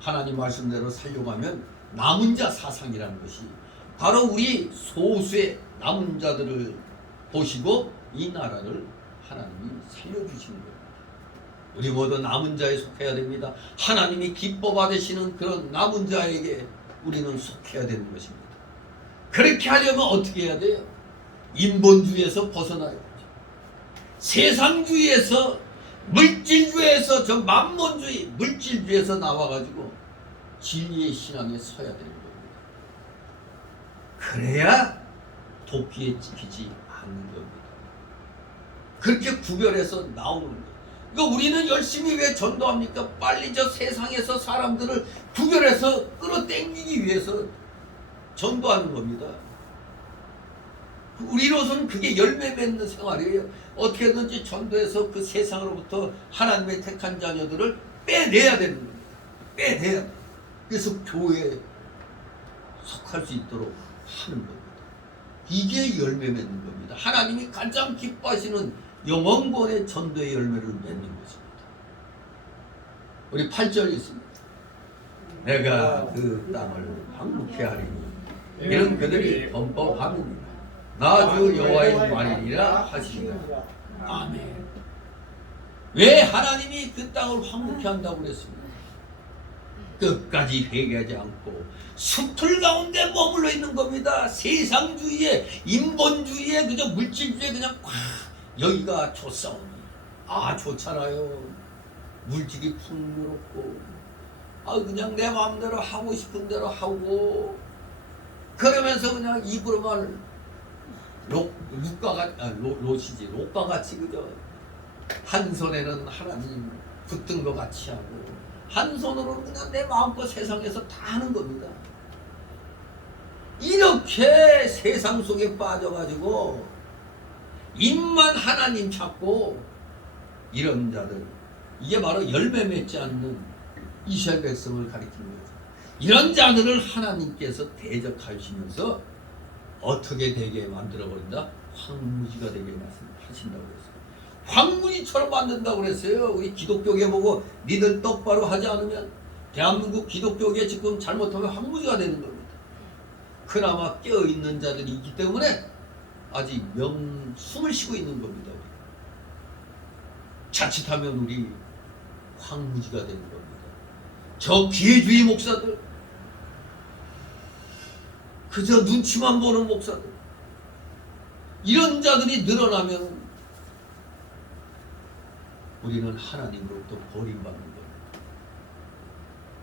하나님 말씀대로 살려가면 남은 자 사상이라는 것이 바로 우리 소수의 남은 자들을 보시고 이 나라를 하나님이 살려주시는 겁니다. 우리 모두 남은 자에 속해야 됩니다. 하나님이 기뻐 받으시는 그런 남은 자에게 우리는 속해야 되는 것입니다. 그렇게 하려면 어떻게 해야 돼요? 인본주의에서 벗어나야 되죠. 세상주의에서, 물질주의에서, 저 만몬주의, 물질주의에서 나와가지고 진리의 신앙에 서야 되는 겁니다. 그래야 도끼에 찍히지 않는 겁니다. 그렇게 구별해서 나오는 거예요. 그러니까 우리는 열심히 왜 전도합니까? 빨리 저 세상에서 사람들을 구별해서 끌어당기기 위해서 전도하는 겁니다. 우리로서는 그게 열매 맺는 생활이에요. 어떻게든지 전도해서 그 세상으로부터 하나님의 택한 자녀들을 빼내야 되는 겁니다. 빼내야 돼요. 그래서 교회에 속할 수 있도록 하는 겁니다. 이게 열매 맺는 겁니다. 하나님이 가장 기뻐하시는 영원권의 전도의 열매를 맺는 것입니다. 우리 8절에 있습니다. 내가 그 땅을 황무케 하리니 이는 그들이 범법함이니라. 나 주 여호와의 말이니라 하시니라. 아멘. 왜 하나님이 그 땅을 황무케 한다고 그랬습니까? 끝까지 회개하지 않고 수틀 가운데 머물러 있는 겁니다. 세상주의에, 인본주의에, 그저 물질주의에 그냥 꽉. 여기가 좋사오니, 아 좋잖아요. 물질이 풍요롭고, 아 그냥 내 마음대로 하고 싶은 대로 하고, 그러면서 그냥 입으로만 롯과 같이 그저 한 손에는 하나님 붙든 것 같이 하고, 한 손으로는 그냥 내 마음껏 세상에서 다 하는 겁니다. 이렇게 세상 속에 빠져가지고 입만 하나님 찾고 이런 자들, 이게 바로 열매 맺지 않는 이스라엘 백성을 가리키는 거죠. 이런 자들을 하나님께서 대적하시면서 어떻게 되게 만들어버린다? 황무지가 되게 말씀하신다고 그랬어요. 황무지처럼 만든다고 그랬어요. 우리 기독교계 보고 니들 똑바로 하지 않으면 대한민국 기독교계 지금 잘못하면 황무지가 되는 겁니다. 그나마 깨어있는 자들이 있기 때문에 아직 숨을 쉬고 있는 겁니다. 자칫하면 우리 황무지가 되는 겁니다. 저 기회주의 목사들, 그저 눈치만 보는 목사들, 이런 자들이 늘어나면 우리는 하나님으로부터 버림받는 겁니다.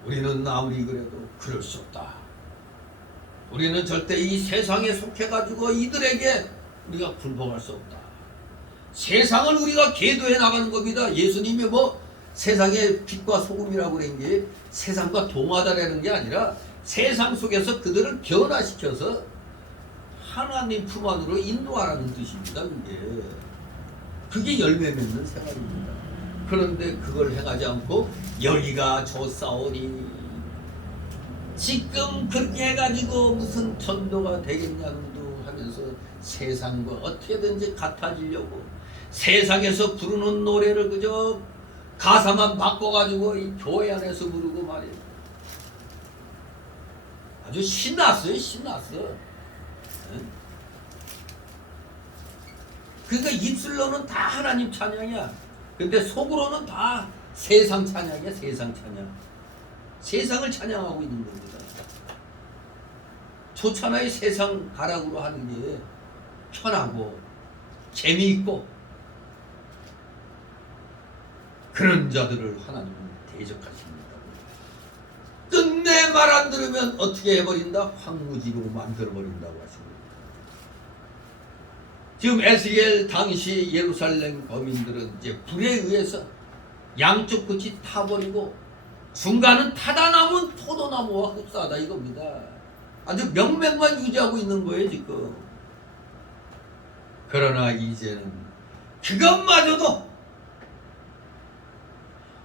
우리는 아무리 그래도 그럴 수 없다. 우리는 절대 이 세상에 속해가지고 이들에게 우리가 굴복할 수 없다. 세상을 우리가 계도해 나가는 겁니다. 예수님이 뭐 세상의 빛과 소금이라고 그런 게 세상과 동하다라는 게 아니라 세상 속에서 그들을 변화시켜서 하나님 품 안으로 인도하라는 뜻입니다. 그게 열매 맺는 생활입니다. 그런데 그걸 행하지 않고 여기가 좋사오니, 지금 그렇게 해가지고 무슨 전도가 되겠냐고 하면서 세상과 어떻게든지 같아지려고 세상에서 부르는 노래를 그저 가사만 바꿔가지고 이 교회 안에서 부르고 말이에요. 아주 신났어요. 신났어. 그러니까 입술로는 다 하나님 찬양이야. 근데 속으로는 다 세상 찬양이야. 세상 찬양. 세상을 찬양하고 있는 겁니다. 좋잖아요. 세상 가락으로 하는 게 편하고 재미있고. 그런 자들을 하나님은 대적하십니다. 끝내 말 안 들으면 어떻게 해버린다? 황무지로 만들어버린다고 하십니다. 지금 에스겔 당시 예루살렘 거민들은 이제 불에 의해서 양쪽 끝이 타버리고 중간은 타다 남은 포도나무와 흡사하다 이겁니다. 아주 명맥만 유지하고 있는 거예요 지금. 그러나 이제는 그것마저도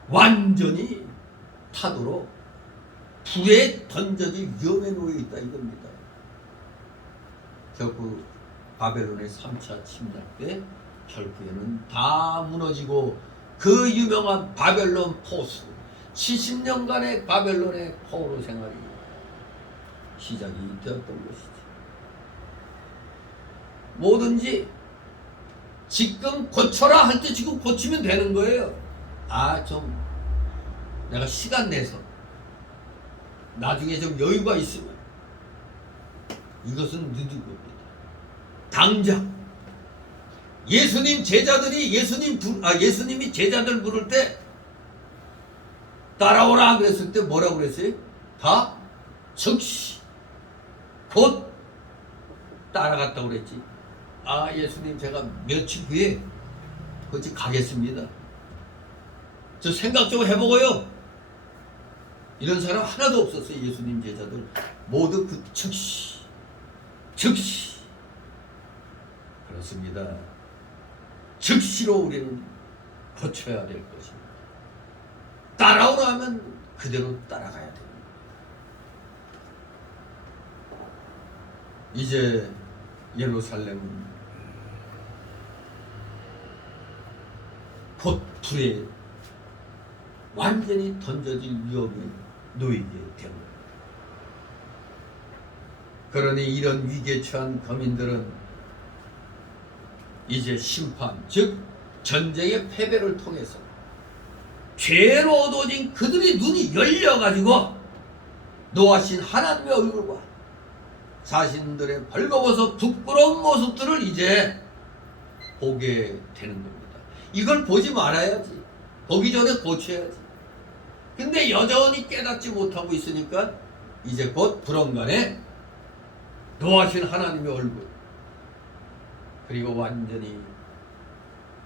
완전히 타도록 불에 던져질 위험에 놓여 있다 이겁니다. 결국 바벨론의 3차 침략 때 결국에는 다 무너지고 그 유명한 바벨론 포수 70년간의 바벨론의 포로 생활이 시작이 되었던 것이죠. 뭐든지 지금 고쳐라 할 때 지금 고치면 되는 거예요. 좀 내가 시간 내서 나중에 좀 여유가 있으면 이것은 늦은 겁니다. 당장 예수님 제자들이 예수님이 제자들 부를 때 따라오라 그랬을 때 뭐라고 그랬어요? 다 즉시 곧 따라갔다고 그랬지. 예수님 제가 며칠 후에 거기 가겠습니다. 저 생각 좀 해보고요. 이런 사람 하나도 없었어요. 예수님 제자들 모두 그 즉시 그렇습니다. 즉시로 우리는 고쳐야 될 것입니다. 따라오라 하면 그대로 따라가야 됩니다. 이제 예루살렘은 곧 불에 완전히 던져질 위험에 놓이게 됩니다. 그러니 이런 위기에 처한 거민들은 이제 심판, 즉 전쟁의 패배를 통해서 죄로 얻어진 그들의 눈이 열려가지고 노하신 하나님의 얼굴과 자신들의 벌거벗어 부끄러운 모습들을 이제 보게 되는 겁니다. 이걸 보지 말아야지. 보기 전에 고쳐야지. 근데 여전히 깨닫지 못하고 있으니까 이제 곧 불언간에 노하신 하나님의 얼굴, 그리고 완전히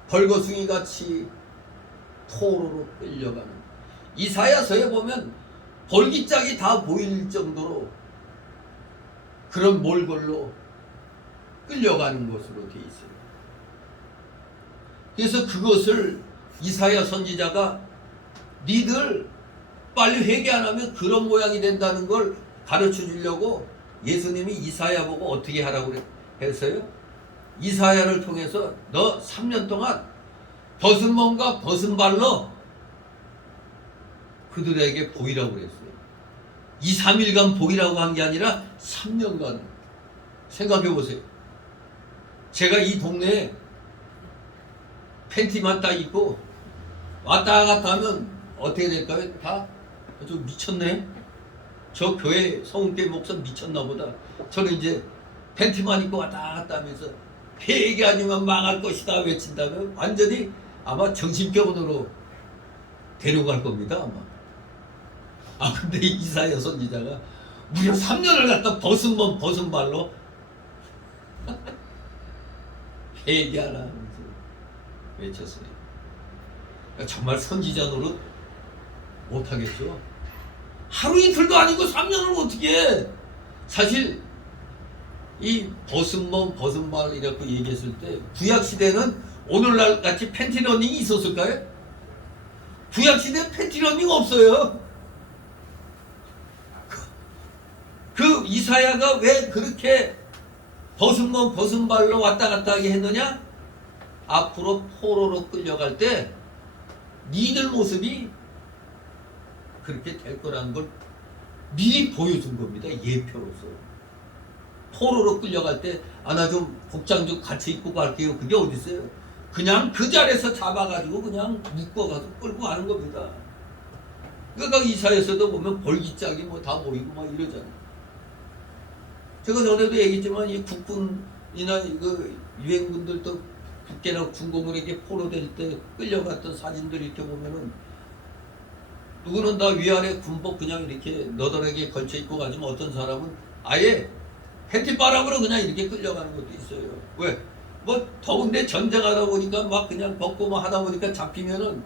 벌거숭이 같이 포로로 끌려가는, 이사야서에 보면 볼기짝이 다 보일 정도로 그런 몰골로 끌려가는 것으로 되어 있어요. 그래서 그것을 이사야 선지자가 니들 빨리 회개 안 하면 그런 모양이 된다는 걸 가르쳐 주려고 예수님이 이사야 보고 어떻게 하라고 했어요? 이사야를 통해서 너 3년 동안 벗은 몸과 벗은 발로 그들에게 보이라고 그랬어요. 2, 3일간 보이라고 한 게 아니라 3년간. 생각해 보세요. 제가 이 동네에 팬티만 딱 입고 왔다 갔다 하면 어떻게 될까요? 다 좀 미쳤네. 저 교회 성은교회 목사 미쳤나 보다. 저는 이제 팬티만 입고 왔다 갔다 하면서 회개 아니면 망할 것이다 외친다면 완전히 아마 정신병원으로 데려갈 겁니다 아마. 근데 이사야 선지자가 무려 3년을 갖다 벗은 몸 벗은 발로 회개하라 하면서 외쳤어요. 정말 선지자 노릇 못하겠죠. 하루 이틀도 아니고 3년을 어떻게 해. 사실 이 벗은 몸 벗은 발 이라고 얘기했을 때 구약시대는 오늘날 같이 팬티러닝이 있었을까요? 구약시대 팬티러닝 없어요. 그 이사야가 왜 그렇게 벗은 몸 벗은 발로 왔다 갔다 하게 했느냐? 앞으로 포로로 끌려갈 때 니들 모습이 그렇게 될 거라는 걸 미리 보여준 겁니다. 예표로서. 포로로 끌려갈 때 나 좀 복장 좀 같이 입고 갈게요. 그게 어디 있어요? 그냥 그 자리에서 잡아가지고 그냥 묶어가서 끌고 가는 겁니다. 그러니까 이사야서도 보면 볼기짝이 뭐 다 보이고 막 이러잖아요. 제가 전에도 얘기했지만 이 국군이나 그 유행군들도 국계나 군공을 이렇게 포로될 때 끌려갔던 사진들 이렇게 보면은 누구는 다 위아래 군복 그냥 이렇게 너덜하게 걸쳐 입고 가지만 어떤 사람은 아예 팬티바람으로 그냥 이렇게 끌려가는 것도 있어요. 왜? 뭐 더운데 전쟁하다 보니까 막 그냥 벗고 막 하다 보니까 잡히면은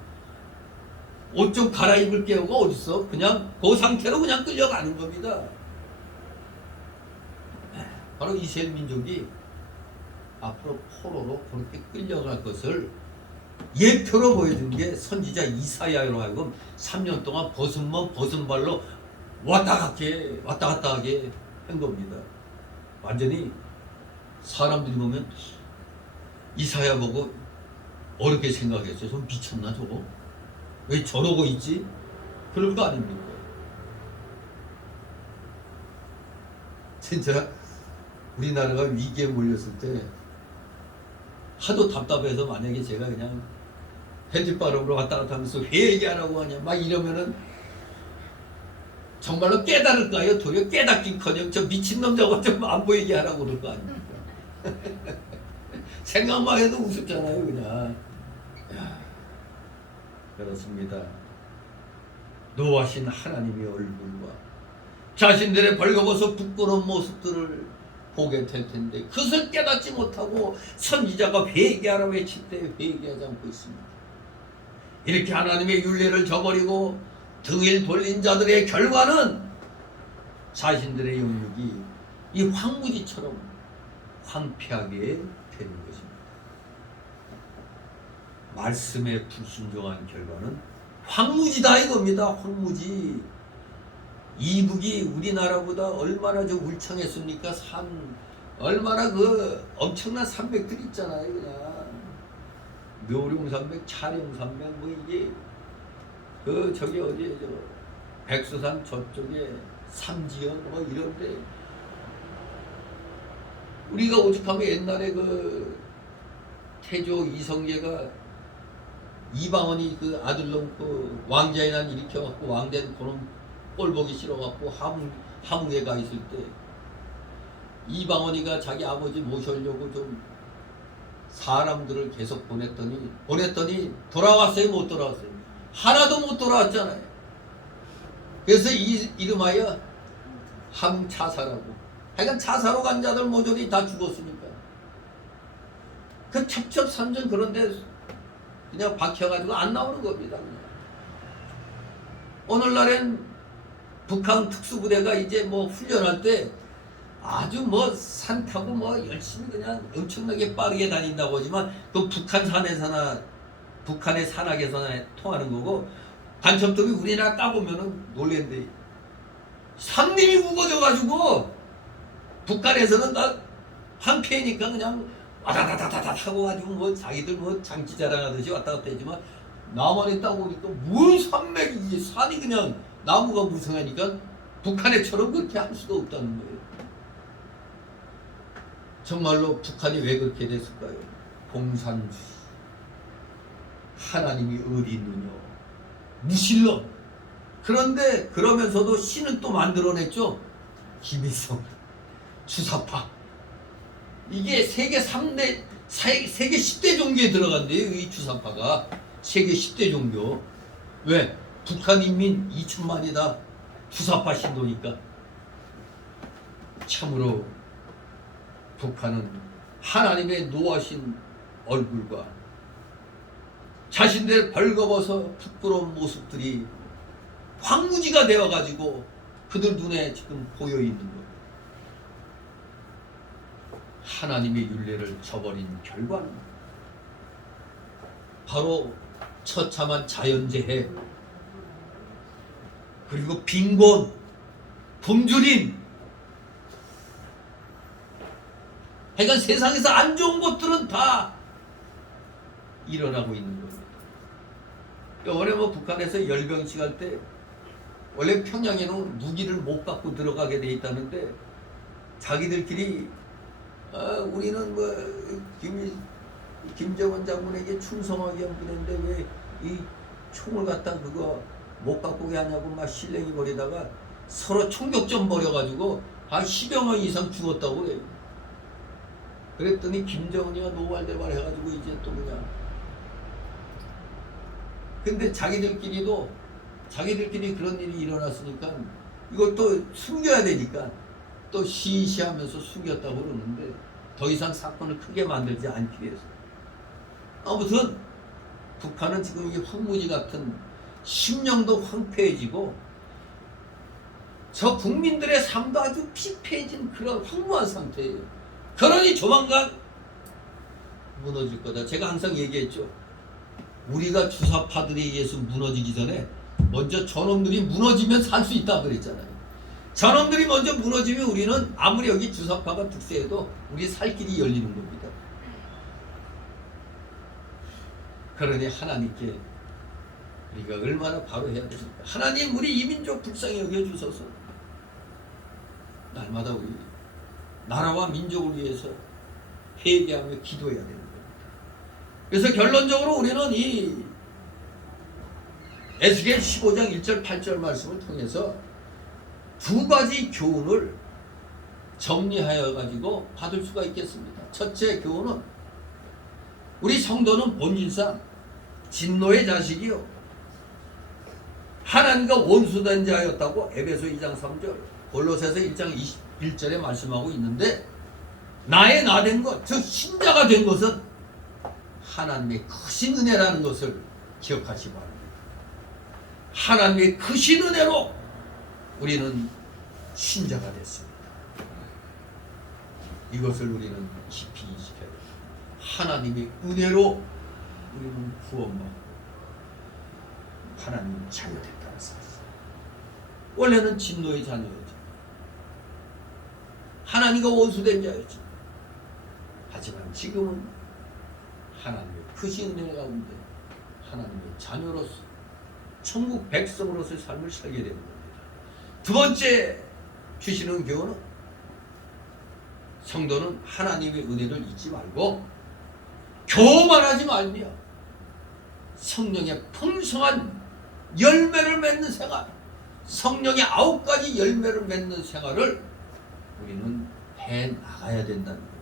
옷 좀 갈아입을 게가 어딨어? 그냥 그 상태로 그냥 끌려가는 겁니다. 바로 이스라엘 민족이 앞으로 포로로 그렇게 끌려갈 것을 예표로 보여준 게 선지자 이사야로 하여금 3년 동안 벗은 몸 벗은 발로 왔다 갔다 하게 한 겁니다. 완전히 사람들이 보면 이사야 보고 어렵게 생각했어요. 좀 미쳤나 저거? 왜 저러고 있지? 그럴 거 아닙니까? 진짜 우리나라가 위기에 몰렸을 때 하도 답답해서 만약에 제가 그냥 팬티바람으로 왔다 갔다 하면서 왜 얘기 안 하고 하냐 막 이러면은 정말로 깨달을까요? 도리어 깨닫긴커녕 저 미친놈 저거 좀 안 보이게 하라고 그럴 거 아닙니까? 생각만 해도 우습잖아요 그냥. 그렇습니다. 노하신 하나님의 얼굴과 자신들의 벌거벗어 부끄러운 모습들을 보게 될 텐데 그것을 깨닫지 못하고 선지자가 회개하라 외칠 때 회개하지 않고 있습니다. 이렇게 하나님의 율례를 저버리고 등을 돌린 자들의 결과는 자신들의 영역이 이 황무지처럼 황폐하게 되는 것입니다. 말씀에 불순종한 결과는 황무지다 이겁니다. 황무지. 이북이 우리나라보다 얼마나 저 울창했습니까? 산 얼마나 그 엄청난 산맥들 있잖아요. 그냥 묘룡산맥, 차룡산맥 뭐 이게 그 저기 어디 저 백두산 저쪽에 삼지연 뭐 이런데 우리가 오죽하면 옛날에 그 태조 이성계가 이방원이 그 아들놈 그 왕자의 난 일으켜갖고 왕된 그놈 꼴 보기 싫어갖고 함흥에 가 있을 때 이방원이가 자기 아버지 모셔려고 좀 사람들을 계속 보냈더니 돌아왔어요? 못 돌아왔어요? 하나도 못 돌아왔잖아요. 그래서 이름하여 함차사라고. 하여간 차사로 간 자들 모조리 다 죽었으니까. 그 첩첩산중 그런데 그냥 박혀가지고 안 나오는 겁니다. 그냥. 오늘날엔 북한 특수부대가 이제 뭐 훈련할 때 아주 뭐 산 타고 뭐 열심히 그냥 엄청나게 빠르게 다닌다고 하지만 그 북한 산에서나 북한의 산악에서나 통하는 거고 간첩들이 우리나라 따보면은 놀랜대. 상림이 우거져가지고 북한에서는 다 한패니까 그냥 와다다다다다 하고 가지고 뭐 자기들 뭐 장치 자랑하듯이 왔다 갔다 했지만 남한에 따보니까 뭔 산맥이 산이 그냥 나무가 무성하니까 북한에처럼 그렇게 할 수가 없다는 거예요. 정말로 북한이 왜 그렇게 됐을까요? 공산주의. 하나님이 어디 있느냐. 무신론. 그런데 그러면서도 신은 또 만들어냈죠. 김일성, 주사파. 이게 세계 3대, 세계 10대 종교에 들어간대요. 이 주사파가. 세계 10대 종교. 왜? 북한 인민 2천만이다. 주사파 신도니까. 참으로 북한은 하나님의 노하신 얼굴과 자신들 벌거벗어 부끄러운 모습들이 황무지가 되어가지고 그들 눈에 지금 보여있는 것. 하나님의 율례를 저버린 결과는 바로 처참한 자연재해 그리고 빈곤, 굶주림. 하여간 세상에서 안 좋은 것들은 다 일어나고 있는 겁니다. 원래 뭐 북한에서 열병식 할 때 원래 평양에는 무기를 못 갖고 들어가게 돼 있다는데 자기들끼리 우리는 뭐 김정은 장군에게 충성하게 한 분인데 왜 이 총을 갖다 그거 못 갖고 게 하냐고 막 실랭이 벌이다가 서로 총격전 벌여가지고 한 10여 명 이상 죽었다고 그래요. 그랬더니 김정은이가 노발대발 해가지고 이제 또 그냥 근데 자기들끼리도 자기들끼리 그런 일이 일어났으니까 이걸 또 숨겨야 되니까 또 시시하면서 숨겼다고 그러는데 더 이상 사건을 크게 만들지 않기 위해서. 아무튼 북한은 지금 이 황무지 같은 심령도 황폐해지고 저 국민들의 삶도 아주 피폐해진 그런 황무한 상태예요. 그러니 조만간 무너질 거다. 제가 항상 얘기했죠. 우리가 주사파들에 의해서 무너지기 전에 먼저 저놈들이 무너지면 살 수 있다 그랬잖아요. 저놈들이 먼저 무너지면 우리는 아무리 여기 주사파가 득세해도 우리 살 길이 열리는 겁니다. 그러니 하나님께 우리가 얼마나 바로 해야 되십니까? 하나님 우리 이민족 불쌍히 여겨주소서. 날마다 우리 나라와 민족을 위해서 회개하며 기도해야 되는 겁니다. 그래서 결론적으로 우리는 이 에스겔 15장 1절 8절 말씀을 통해서 두 가지 교훈을 정리하여 가지고 받을 수가 있겠습니다. 첫째 교훈은 우리 성도는 본질상 진노의 자식이요 하나님과 원수된 자였다고 에베소 2장 3절 골로새서 1장 21절에 말씀하고 있는데 나의 나된 것, 즉 신자가 된 것은 하나님의 크신 은혜라는 것을 기억하시기 바랍니다. 하나님의 크신 은혜로 우리는 신자가 됐습니다. 이것을 우리는 깊이 인식해야 됩니다. 하나님의 은혜로 우리는 구원받고 하나님 자녀됐다는 사실. 원래는 진노의 자녀였죠. 하나님과 원수된 자였죠. 하지만 지금은 하나님의 크신 은혜 가운데 하나님의 자녀로서 천국 백성으로서의 삶을 살게 되는 겁니다. 두 번째 주시는 교훈은 성도는 하나님의 은혜를 잊지 말고 교만하지 말며 성령의 풍성한 열매를 맺는 생활, 성령의 9가지 열매를 맺는 생활을 우리는 해 나가야 된다는 겁니다.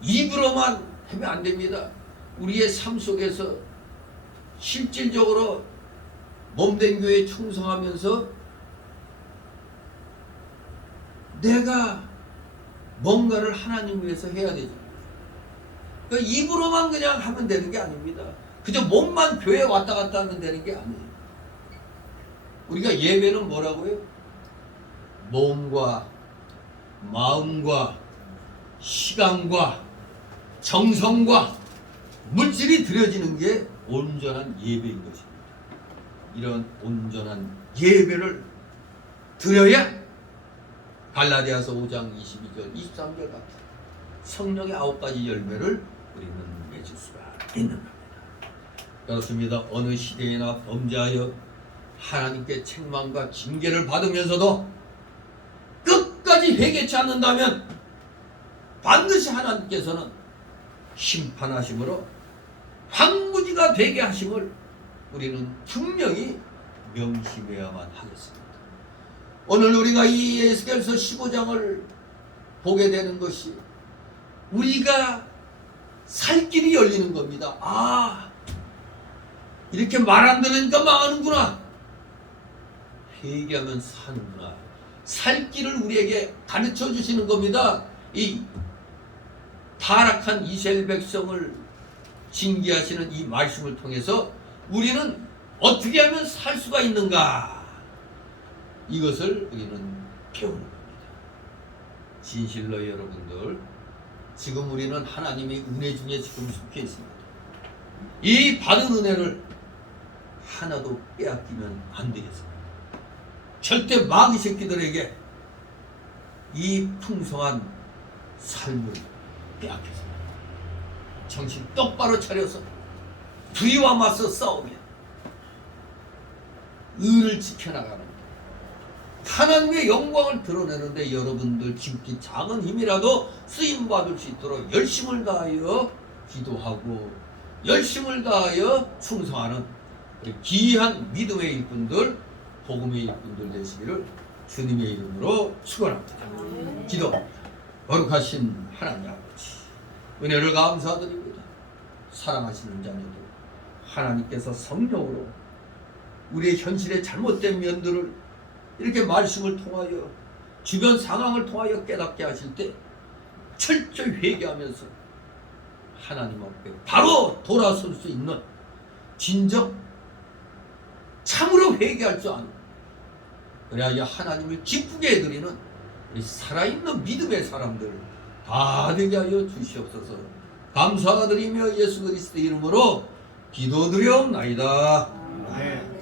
입으로만 하면 안 됩니다. 우리의 삶 속에서 실질적으로 몸된 교회에 충성하면서 내가 뭔가를 하나님 위해서 해야 되죠. 그러니까 입으로만 그냥 하면 되는 게 아닙니다. 그저 몸만 교회에 왔다 갔다 하면 되는 게 아니에요. 우리가 예배는 뭐라고요? 몸과 마음과 시간과 정성과 물질이 들여지는 게 온전한 예배인 것입니다. 이런 온전한 예배를 드려야 갈라디아서 5장 22절 23절 같은 성령의 9가지 열매를 우리는 맺을 수가 있는 겁니다. 그렇습니다. 어느 시대에나 범죄하여 하나님께 책망과 징계를 받으면서도 끝까지 회개치 않는다면 반드시 하나님께서는 심판하심으로 황무지가 되게 하심을 우리는 분명히 명심해야만 하겠습니다. 오늘 우리가 이 에스겔서 15장을 보게 되는 것이 우리가 살 길이 열리는 겁니다. 아, 이렇게 말 안 들으니까 망하는구나. 회개하면 사는구나. 살 길을 우리에게 가르쳐 주시는 겁니다. 이 타락한 이스라엘 백성을 징계하시는 이 말씀을 통해서 우리는 어떻게 하면 살 수가 있는가? 이것을 우리는 배우는 겁니다. 진실로 여러분들, 지금 우리는 하나님의 은혜 중에 지금 속해 있습니다. 이 받은 은혜를 하나도 빼앗기면 안 되겠습니다. 절대 마귀 새끼들에게 이 풍성한 삶을 빼앗겼습니다. 정신 똑바로 차려서 불의와 맞서 싸우며 의를 지켜나가는 것. 하나님의 영광을 드러내는데 여러분들 지극히 작은 힘이라도 쓰임받을 수 있도록 열심을 다하여 기도하고 열심을 다하여 충성하는 우리 귀한 믿음의 일꾼들, 복음의 일꾼들 되시기를 주님의 이름으로 축원합니다. 기도합니다. 거룩하신 하나님 아버지, 은혜를 감사드립니다. 사랑하시는 자녀들, 하나님께서 성령으로 우리의 현실의 잘못된 면들을 이렇게 말씀을 통하여 주변 상황을 통하여 깨닫게 하실 때 철저히 회개하면서 하나님 앞에 바로 돌아설 수 있는 진정 참으로 회개할 줄 아는, 그래야 하나님을 기쁘게 해드리는 이 살아있는 믿음의 사람들 다 되게 하여 주시옵소서. 감사드리며 예수 그리스도의 이름으로 기도드려옵나이다. 아멘.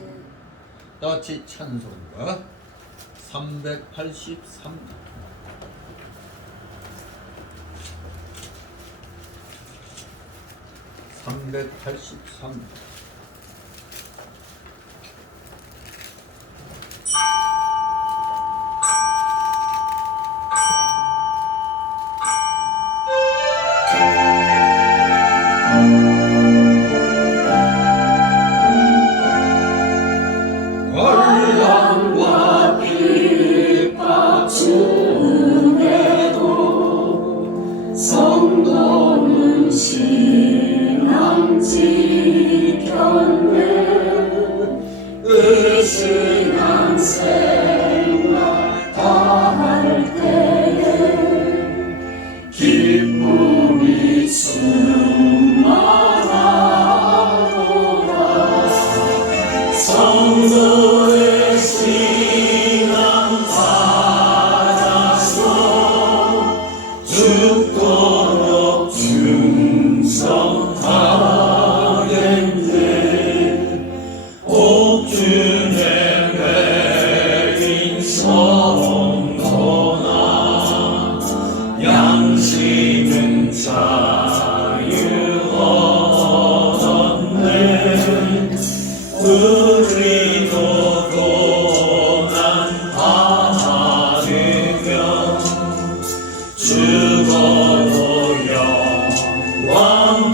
다 같이 찬송가 383 383 환란과 핍박 중에도 성도는 신앙 지켰네. 그 신앙 생활 다할 때에 기쁨이 충만하도다. 성도의 신앙 받아서 죽도록 충성하겠네. 옥중에 매인 성도나 양심은 자유 얻었네. 우리도 고난 받으며 죽어도 영원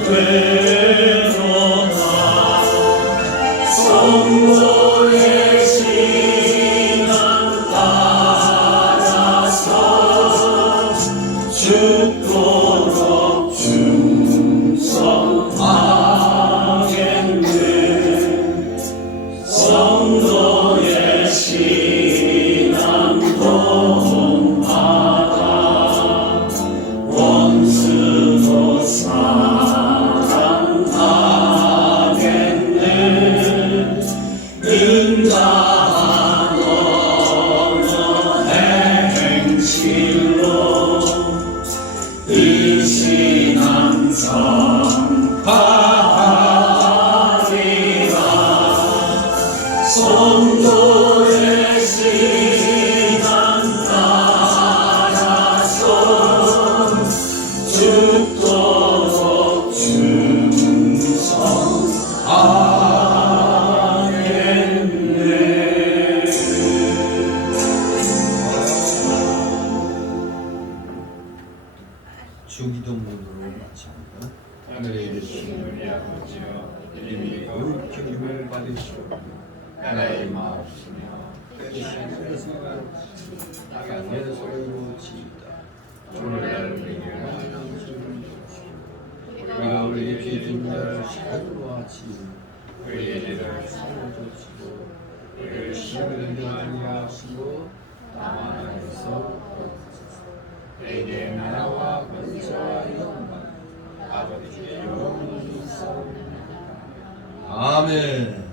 되도다. 성도의 신앙 따라서 죽도록 충성하겠네. 성도의 신앙 본받아 원수도 사랑하겠네. 인자한 언어 행실로 이 신앙 전파하리라. 성도의 신앙 따라서 죽도록 충성하겠네. 주기도문으로 마칩니다. 하늘에 계신 우리 아버지여, 이름이 거룩히 여김을 받으시오. 나라의 마옵시며 뜻이 하늘에서 같이 땅에서 이루어지이다. 오늘날 우리에게 원하는 것을 주시오. 우리가 우리에게 죄 진 자를 시험으로 하지 우리의 죄를 사하여 주시고 우리를 시험에 들게 하지 마시고 다만 악에서 구하소서. 내게 나라와 권세와 영광 아버지께 영원히 있사옵나이다. 아멘.